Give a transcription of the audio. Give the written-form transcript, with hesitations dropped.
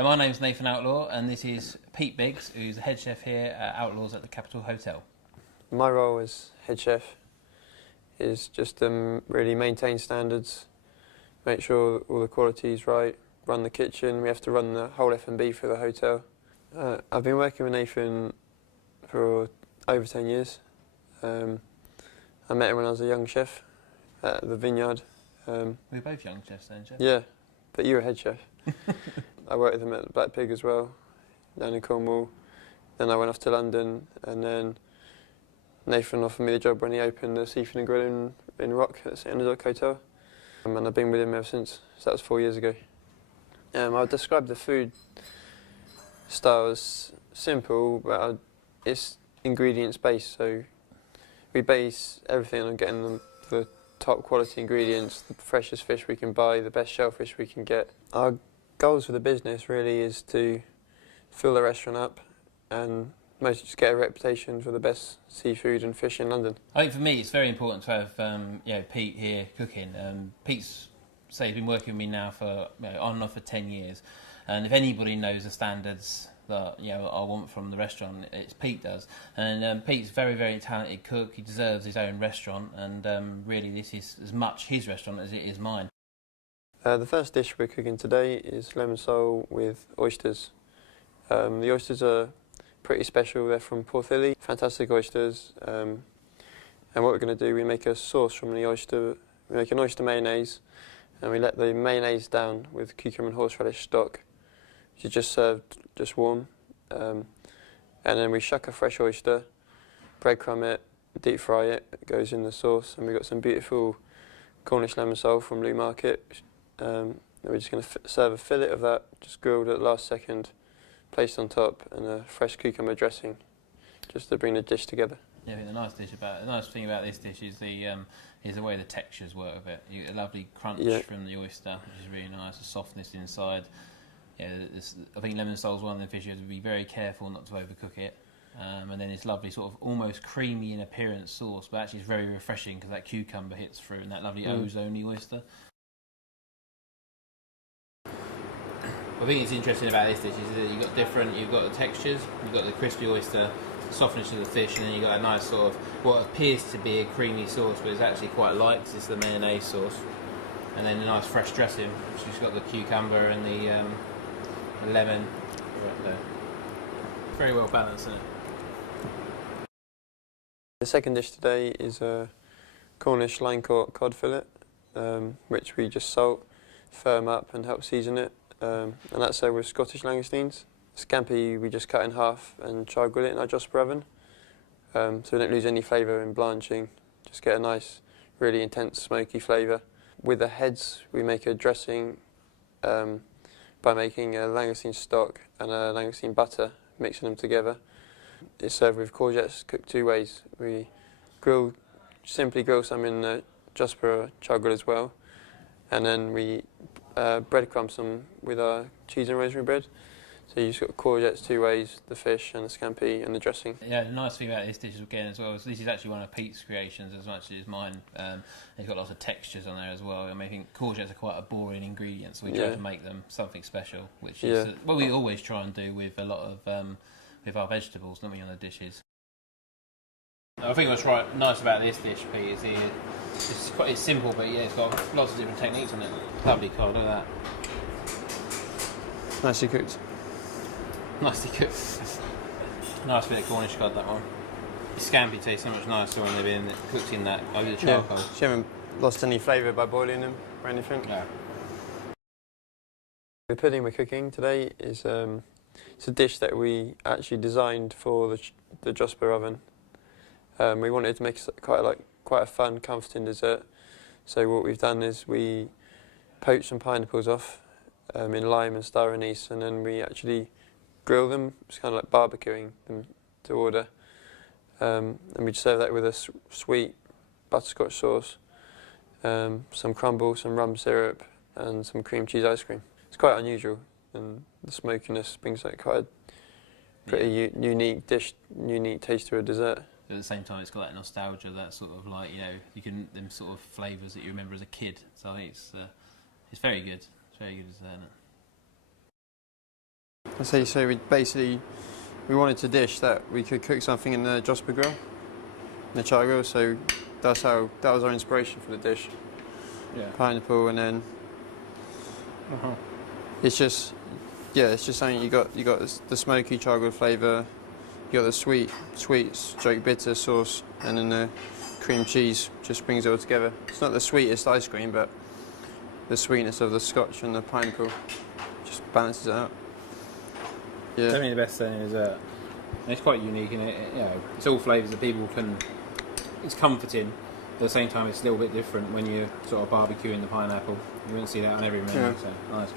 So my name's Nathan Outlaw, and this is Pete Biggs, who's the head chef here at Outlaws at the Capitol Hotel. My role as head chef is just really maintain standards, make sure all the quality is right, run the kitchen. We have to run the whole F&B for the hotel. I've been working with Nathan for over 10 years. I met him when I was a young chef at the Vineyard. We're both young chefs then, Chef? Yeah, but you were head chef. I worked with him at the Black Pig as well, down in Cornwall. Then I went off to London, and then Nathan offered me the job when he opened the Seafood and Grill in Rock at St Andrew's Hotel. And I've been with him ever since, so that was 4 years ago. I would describe the food style as simple, but it's ingredients based, so we base everything on getting the top quality ingredients, the freshest fish we can buy, the best shellfish we can get. Our goals for the business really is to fill the restaurant up and mostly just get a reputation for the best seafood and fish in London. I think for me it's very important to have Pete here cooking. Pete's he's been working with me now for on and off for 10 years, and if anybody knows the standards that I want from the restaurant, it's Pete does. And Pete's a very, very talented cook. He deserves his own restaurant, and really this is as much his restaurant as it is mine. The first dish we're cooking today is lemon sole with oysters. The oysters are pretty special. They're from Porthley, fantastic oysters. And what we're going to do, we make a sauce from the oyster. We make an oyster mayonnaise, and we let the mayonnaise down with cucumber and horseradish stock, which is just served just warm. And then we shuck a fresh oyster, breadcrumb it, deep fry it. It goes in the sauce, and we've got some beautiful Cornish lemon sole from Blue Market. And we're just going to serve a fillet of that, just grilled at the last second, placed on top, and a fresh cucumber dressing, just to bring the dish together. Yeah, I think the nice thing about this dish is the way the textures work with it. You get a lovely crunch from the oyster, which is really nice, a softness inside. Yeah, I think lemon sole is one of the fish you have to be very careful not to overcook it. And then it's lovely, sort of almost creamy in appearance sauce, but actually it's very refreshing because that cucumber hits through and that lovely ozone oyster. I think it's interesting about this dish is that you've got the textures, you've got the crispy oyster, the softness of the fish, and then you've got a nice sort of what appears to be a creamy sauce, but it's actually quite light because it's the mayonnaise sauce. And then a nice fresh dressing, which has got the cucumber and the lemon right there. Very well balanced, isn't it? The second dish today is a Cornish line caught cod fillet, which we just salt, firm up and help season it. And that's served with Scottish langoustines. Scampi we just cut in half and char grill it in our Josper oven, so we don't lose any flavour in blanching, just get a nice, really intense smoky flavour. With the heads we make a dressing by making a langoustine stock and a langoustine butter, mixing them together. It's served with courgettes cooked two ways. We simply grill some in the Josper char grill as well, and then we breadcrumb some with our cheese and rosemary bread. So you've got courgettes two ways, the fish and the scampi and the dressing. Yeah, the nice thing about this dish again as well is this is actually one of Pete's creations as much as mine. It's got lots of textures on there as well. I think courgettes are quite a boring ingredient, so we try to make them something special, which is what we always try and do with a lot of with our vegetables, don't we, on the dishes. I think what's nice about this dish, Pete, is it's simple, but it's got lots of different techniques on it. Lovely cod, look at that. Nicely cooked. Nicely cooked. Nice bit of Cornish cod, that one. The scampi tastes so much nicer when they've been cooked in that over the charcoal. Yeah, you haven't lost any flavour by boiling them or anything. No. The pudding we're cooking today is it's a dish that we actually designed for the Josper oven. We wanted to make quite a fun, comforting dessert. So what we've done is we poached some pineapples off in lime and star anise, and then we actually grill them. It's kind of like barbecuing them to order. And we serve that with a sweet butterscotch sauce, some crumble, some rum syrup, and some cream cheese ice cream. It's quite unusual, and the smokiness brings like quite a pretty unique dish, unique taste to a dessert. At the same time, it's got that nostalgia, that sort of like them sort of flavours that you remember as a kid. So I think it's very good. It's very good dessert, isn't it? I say so. We wanted to dish that we could cook something in the Josper grill, in the char grill. So that was our inspiration for the dish. Yeah. Pineapple, and then it's just something you got the smoky char grill flavour, you got the sweet stroke bitter sauce, and then the cream cheese just brings it all together. It's not the sweetest ice cream, but the sweetness of the scotch and the pineapple just balances it out. Yeah. Definitely the best thing is it's quite unique, and it's all flavours that people can. It's comforting. At the same time, it's a little bit different when you're sort of barbecuing the pineapple. You wouldn't see that on every menu. Yeah. So nice.